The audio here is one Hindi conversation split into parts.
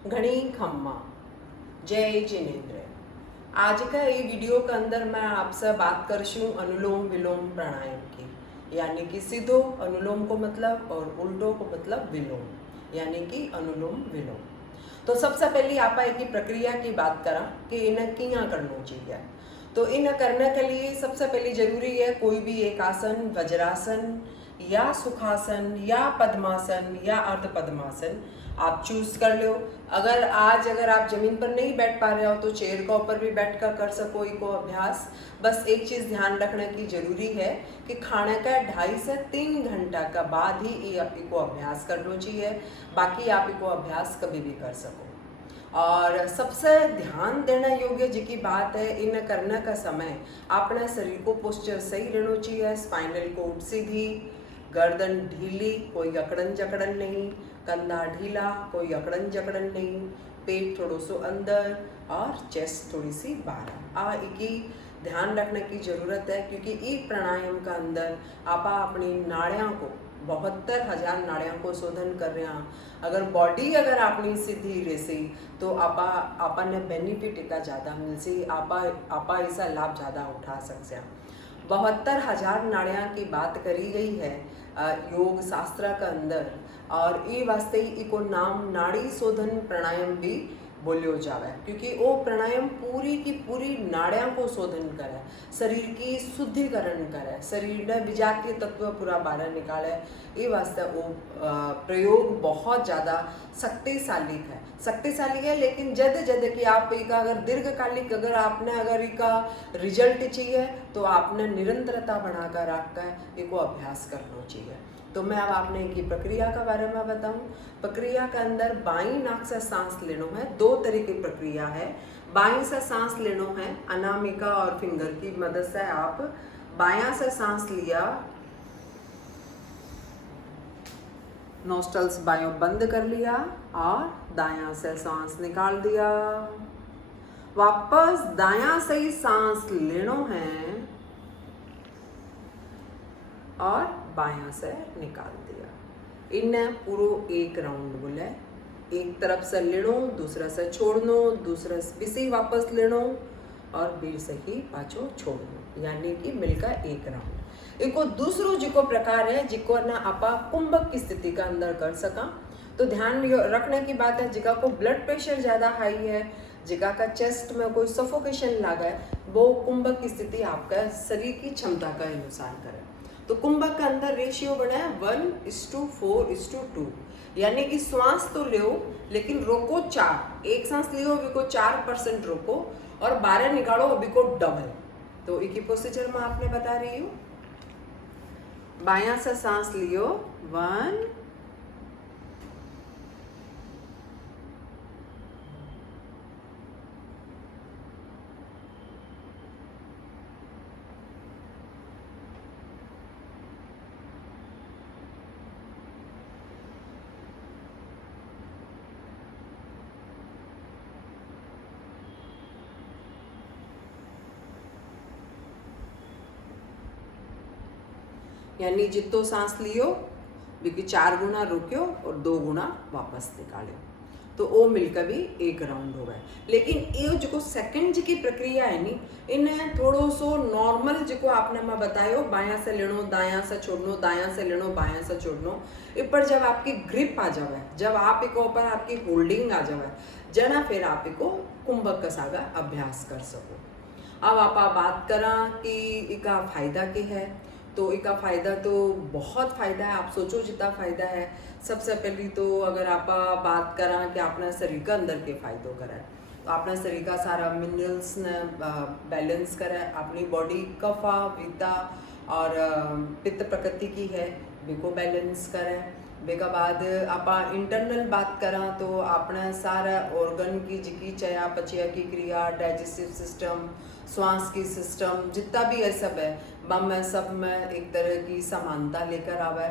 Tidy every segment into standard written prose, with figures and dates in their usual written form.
घणी खम्मा। जय जिनेन्द्र। आज का ये वीडियो के अंदर मैं आपसे बात करशूँ अनुलोम विलोम प्राणायाम की, यानी कि सीधो अनुलोम को मतलब और उल्टो को मतलब विलोम, यानी कि अनुलोम विलोम। तो सबसे पहले आप एक प्रक्रिया की बात करा कि इन्हें किया करना चाहिए। तो इन्हें करने के लिए सबसे पहले जरूरी है कोई भी एक आसन, वज्रासन या सुखासन या पद्मासन या अर्ध पद्मासन आप चूज कर लो। अगर आप जमीन पर नहीं बैठ पा रहे हो तो चेयर के ऊपर भी बैठ कर सको इको अभ्यास। बस एक चीज ध्यान रखने की जरूरी है कि खाने का 2.5 से 3 घंटा का बाद ही इको अभ्यास करना चाहिए, बाकी आप इको अभ्यास कभी भी कर सको। और सबसे ध्यान देना योग्य जी की बात है, इन करने का समय अपने शरीर को पोस्चर सही रहना चाहिए। स्पाइनल कोड सीधी, गर्दन ढीली, कोई अकड़न जकड़न नहीं, कंधा ढीला, कोई अकड़न जकड़न नहीं, पेट थोड़ो सो अंदर और चेस्ट थोड़ी सी बाहर। इकी ध्यान रखने की जरूरत है, क्योंकि ई प्राणायाम का अंदर आपा अपनी नाड़ियाँ को 72,000 नाड़ियाँ को शोधन कर रहे हैं। अगर बॉडी अगर आपनी सीधी रहसी तो आपा ने बेनिफिट इका ज़्यादा मिलसी, आपा ऐसा लाभ ज़्यादा उठा सकते हैं। 72,000 नाड़ियाँ की बात करी गई है योग शास्त्र के अंदर, और ये वास्ते इको नाम नाड़ी शोधन प्राणायाम भी बोलियो जावे, क्योंकि वो प्राणायाम पूरी की पूरी नाड़ियाँ को शोधन करे, शरीर की शुद्धिकरण करे, शरीर ने विजातीय तत्व पूरा बाहर निकाले। ये वास्ते वो प्रयोग बहुत ज़्यादा शक्तिशाली है। लेकिन जद कि आप इका अगर दीर्घकालिक अगर इका रिजल्ट चाहिए तो आपने निरंतरता बनाकर रखकर इको अभ्यास करना चाहिए। तो मैं अब आपने की प्रक्रिया के बारे में बताऊं। प्रक्रिया के अंदर बाई नाक से सांस लेना है। 2 तरह की प्रक्रिया है। बाई से सांस लेना है, अनामिका और फिंगर की मदद से आप बायां से सांस लिया, नोस्ट्रल्स बायों बंद कर लिया और दायां से सांस निकाल दिया। वापस दायां से ही सांस लेना है और बायां से निकाल दिया। इन्हें पूरा एक राउंड बोले, एक तरफ से लेनो, दूसरा से छोड़नो, दूसरा से भी वापस लेनो और फिर से ही पाछो छोड़नो, यानी कि मिलकर एक राउंड। इको दूसरो जिको प्रकार है जिको ना आपा कुंभक की स्थिति का अंदर कर सका। तो ध्यान रखने की बात है, जिका को ब्लड प्रेशर ज़्यादा हाई है, जिका का चेस्ट में कोई सफोकेशन लगा है, वो कुंभक की स्थिति आपका शरीर की क्षमता का अनुसार करे। तो कुंभक का अंदर रेशियो बना है 1:4:2, यानी कि श्वास तो लो लेकिन रोको 4। एक सांस लियो अभी को 4% रोको और 12 निकालो अभी को डबल। तो एक ही प्रोसीजर में आपने बता रही हूँ। बायां से सांस लियो 1, यानी जितो सांस लियो क्योंकि 4 गुना रुक्यो और 2 गुना वापस निकालो, तो वो मिलकर भी एक राउंड हो गए। लेकिन ये जो सेकंड की प्रक्रिया है नी, इन्हें थोड़ो सो नॉर्मल जो आपने मैं बतायो, बायां से लेनो दायां से छोड़नो, दायां से लेनो बायां से छोड़नो, इस पर जब आपकी ग्रिप आ जाए, जब आप इको ऊपर आपकी होल्डिंग आ जाए, जना फिर आप इको कुंभक कसागा अभ्यास कर सको। अब आप बात करा कि इसका फायदा क्या है, तो इसका फ़ायदा तो बहुत फ़ायदा है, आप सोचो जितना फ़ायदा है। सबसे पहली तो अगर आप बात करें कि अपना शरीर का अंदर के फ़ायदों करें, तो अपना शरीर का सारा मिनरल्स ने बैलेंस करें, अपनी बॉडी कफा पित्ता और पित्त प्रकृति की है बिको बैलेंस करें। बेका बाद आप इंटरनल बात करा तो अपने सारा ऑर्गन की जिकी चयापचय की क्रिया, डाइजेस्टिव सिस्टम, श्वास की सिस्टम, जितना भी है सब है में सब में एक तरह की समानता लेकर आवे।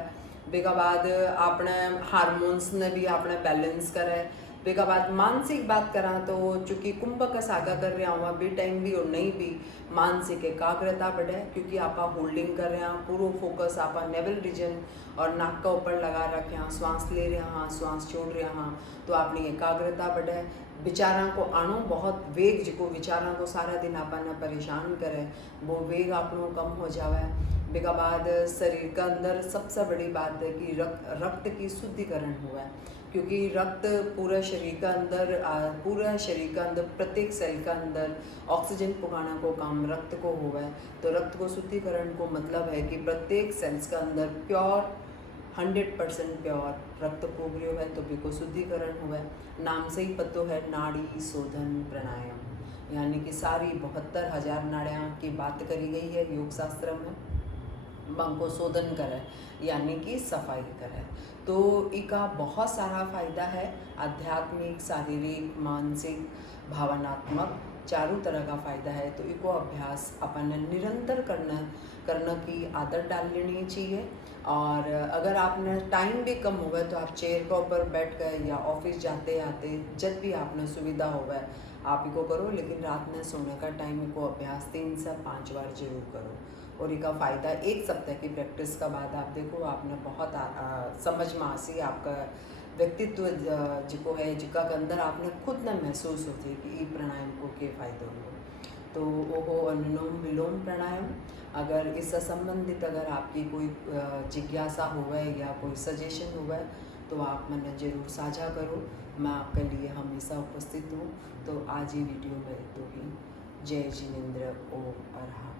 बेका बाद अपने हार्मोन्स ने भी अपने बैलेंस करे, वेका बाद मानसिक बात करा तो चूँकि कुंभ का सागा कर रहे हैं बी टाइम भी और नहीं भी मानसिक एकाग्रता बढ़े, क्योंकि आप होल्डिंग कर रहे हैं पूरा फोकस आप नेवल रीजन और नाक का ऊपर लगा रखे हैं, श्वास ले रहे हैं श्वास छोड़ रहे हैं, तो अपनी एकाग्रता बढ़े। विचारा को आणो बहुत वेग जो विचारा को सारा दिन आपने परेशान करे वो वेग आपनो कम हो जावे। बेका बाद शरीर का अंदर सबसे बड़ी बात है कि रक्त की शुद्धिकरण हुआ है, क्योंकि रक्त पूरा शरीर का अंदर प्रत्येक सेल का अंदर ऑक्सीजन पहुँचाने को काम रक्त को हुआ है। तो रक्त को शुद्धिकरण को मतलब है कि प्रत्येक सेल्स का अंदर प्योर 100% प्योर रक्त पोग रही है, तो बिको शुद्धिकरण हुआ है। नाम से ही पतो है नाड़ी शोधन प्राणायाम, यानी कि सारी 72,000 नाड़ियाँ की बात करी गई है योग शास्त्र में, को शोधन करे यानी कि सफाई करे। तो इसका बहुत सारा फायदा है, आध्यात्मिक शारीरिक मानसिक भावनात्मक चारों तरह का फायदा है। तो इसको अभ्यास अपन निरंतर करना की आदत डाल लेनी चाहिए। और अगर आपने टाइम भी कम हुआ तो आप चेयर के ऊपर बैठ गए या ऑफिस जाते आते जब भी आपने सुविधा होगा आप इसको करो, लेकिन रात में सोने का टाइम को अभ्यास 3 से 5 बार जरूर करो। और इसका फ़ायदा 1 सप्ताह की प्रैक्टिस का बाद आप देखो आपने बहुत समझ में आसी, आपका व्यक्तित्व जिको है जिका के अंदर आपने खुद न महसूस होती है कि ये प्राणायाम को के फायदे हो। तो वो हो अनुलोम विलोम प्राणायाम। अगर इससे संबंधित अगर आपकी कोई जिज्ञासा हुआ है या कोई सजेशन हुआ है तो आप मैंने ज़रूर साझा करो, मैं आपके लिए हमेशा उपस्थित हूँ। तो आज ही वीडियो में तो ही जय जिनेंद्र ओम अरहा।